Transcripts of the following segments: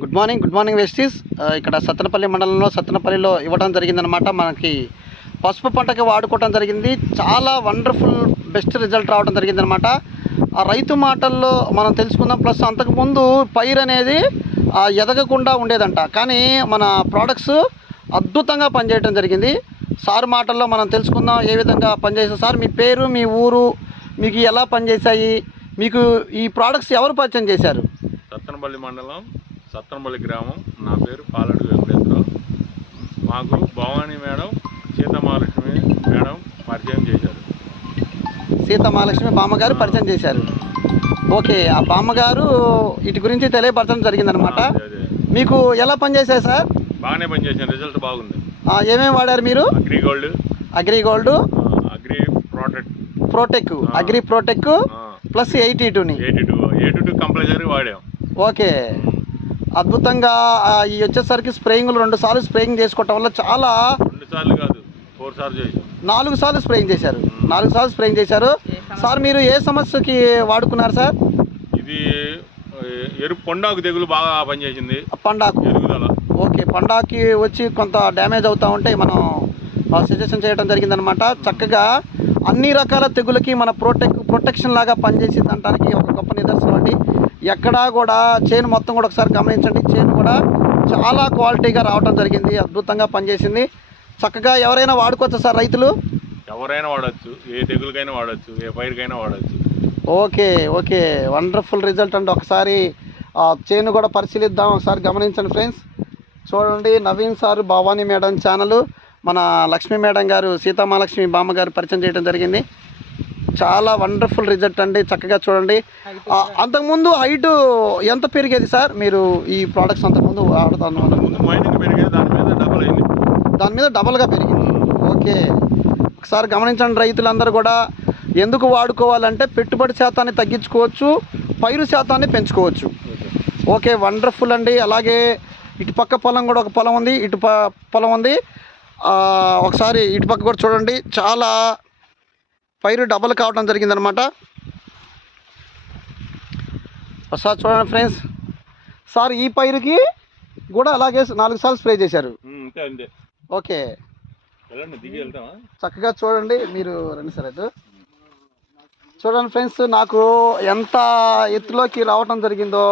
Good morning వెస్టీస్. ఇక్కడ సత్తెనపల్లి మండలంలో సత్తెనపల్లిలో ఇవ్వడం జరిగిందనమాట. మనకి పసుపు పంటకి వాడుకోవడం జరిగింది. చాలా వండర్ఫుల్ బెస్ట్ రిజల్ట్ రావడం జరిగిందనమాట. ఆ రైతు మాటల్లో మనం తెలుసుకుందాం. ప్లస్ అంతకుముందు పైరు అనేది ఎదగకుండా ఉండేదంట, కానీ మన ప్రోడక్ట్స్ అద్భుతంగా పనిచేయడం జరిగింది. సార్ మాటల్లో మనం తెలుసుకుందాం ఏ విధంగా పనిచేస్తారు. సార్ మీ పేరు, మీ ఊరు, మీకు ఎలా పనిచేశాయి, మీకు ఈ ప్రోడక్ట్స్ ఎవరు పరిచయం చేశారు? సత్తెనపల్లి మండలం, సత్తెనపల్లి గ్రామం. నా పేరు పాలడు వెంకటేశ్వరరావు. మాకు భవానీ మేడం, సీతమహాలక్ష్మి మేడం పరిచయం చేశారు. సీతమహాలక్ష్మి బామ్మగారు పరిచయం చేశారు. ఓకే, ఆ బామ్మగారు వీటి గురించి తెలియపరచడం జరిగిందనమాట. మీకు ఎలా పనిచేశాయి సార్? బాగానే పనిచేసాను, రిజల్ట్ బాగుంది. ఏమేమి వాడారు మీరు? Agri Gold, Agri Protek Plus 82 compulsory వాడాం. ఓకే, అద్భుతంగా. ఈ వచ్చేసరికి స్ప్రేయింగ్లు 2 సార్లు స్ప్రేయింగ్ చేసుకోవటం వల్ల చాలా 2 సార్లు కాదు 4 సార్లు చేశాం. 4 సార్లు స్ప్రేయింగ్ చేశారు. 4 సార్లు స్ప్రేయింగ్ చేశారు. సార్ మీరు ఏ సమస్యకి వాడుకున్నారు సార్? ఇది ఎరుపు పొండాకు తెగులు బాగా పనిచేసింది. పండాకు ఎరుగుదల. ఓకే, పండాకి వచ్చి కొంత డ్యామేజ్ అవుతూ ఉంటే మనం సజెషన్ చేయడం జరిగిందనమాట. చక్కగా అన్ని రకాల తెగులకి మన ప్రొటెక్షన్ లాగా పనిచేసింది అనడానికి ఒక గొప్ప నిదర్శనం అండి. ఎక్కడా కూడా చేను మొత్తం కూడా ఒకసారి గమనించండి. చేను కూడా చాలా క్వాలిటీగా రావడం జరిగింది. అద్భుతంగా పనిచేసింది. చక్కగా ఎవరైనా వాడుకోవచ్చా సార్? రైతులు ఎవరైనా వాడచ్చు, ఏ తెగులకైనా వాడచ్చు, ఏ పైరుకైనా వాడచ్చు. ఓకే, వండర్ఫుల్ రిజల్ట్ అండి. ఒకసారి చేను కూడా పరిశీలిద్దాం. ఒకసారి గమనించండి ఫ్రెండ్స్. చూడండి, Naveen sir, Bhavani madam channel, మన లక్ష్మీ మేడం గారు, సీతామహాలక్ష్మి బామ్మగారు పరిచయం చేయడం జరిగింది. చాలా వండర్ఫుల్ రిజల్ట్ అండి. చక్కగా చూడండి. అంతకుముందు హైట్ ఎంత పెరిగేది సార్ మీరు ఈ ప్రోడక్ట్స్? అంతకుముందు వాడుతాను దాని మీద డబల్గా పెరిగింది. ఓకే, ఒకసారి గమనించండి రైతులందరూ కూడా. ఎందుకు వాడుకోవాలంటే పెట్టుబడి శాతాన్ని తగ్గించుకోవచ్చు, పైరు శాతాన్ని పెంచుకోవచ్చు. ఓకే, వండర్ఫుల్ అండి. అలాగే ఇటు పక్క పొలం కూడా ఒక పొలం ఉంది, ఇటు పొలం ఉంది. ఒకసారి ఇటు పక్క కూడా చూడండి, చాలా పైరు డబల్ కావడం జరిగిందనమాట. ఒకసారి చూడండి ఫ్రెండ్స్. సార్ ఈ పైరుకి కూడా అలాగే 4 సార్లు స్ప్రే చేశారు. ఓకే, చక్కగా చూడండి. మీరు రండి సార్. అయితే చూడండి ఫ్రెండ్స్, నాకు ఎంత ఎత్తులోకి రావటం జరిగిందో.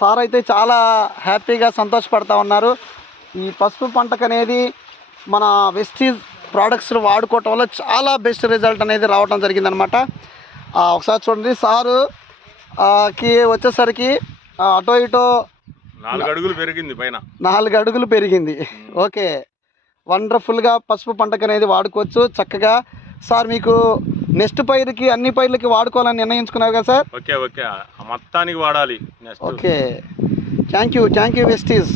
సార్ అయితే చాలా హ్యాపీగా సంతోషపడతా ఉన్నారు. ఈ పసుపు పంటకు అనేది మన వెస్టీజ్ ప్రోడక్ట్స్ వాడుకోవటం వల్ల చాలా బెస్ట్ రిజల్ట్ అనేది రావడం జరిగిందనమాట. ఒకసారి చూడండి, సారు కి వచ్చేసరికి అటో ఇటో 4 అడుగులు పెరిగింది, పైన 4 అడుగులు పెరిగింది. ఓకే, వండర్ఫుల్గా పసుపు పంటకు అనేది వాడుకోవచ్చు చక్కగా. సార్ మీకు నెక్స్ట్ పైరుకి అన్ని పైర్లకి వాడుకోవాలని నిర్ణయించుకున్నారు కదా సార్? ఓకే, మొత్తానికి వాడాలి. Okay, thank you Vestige.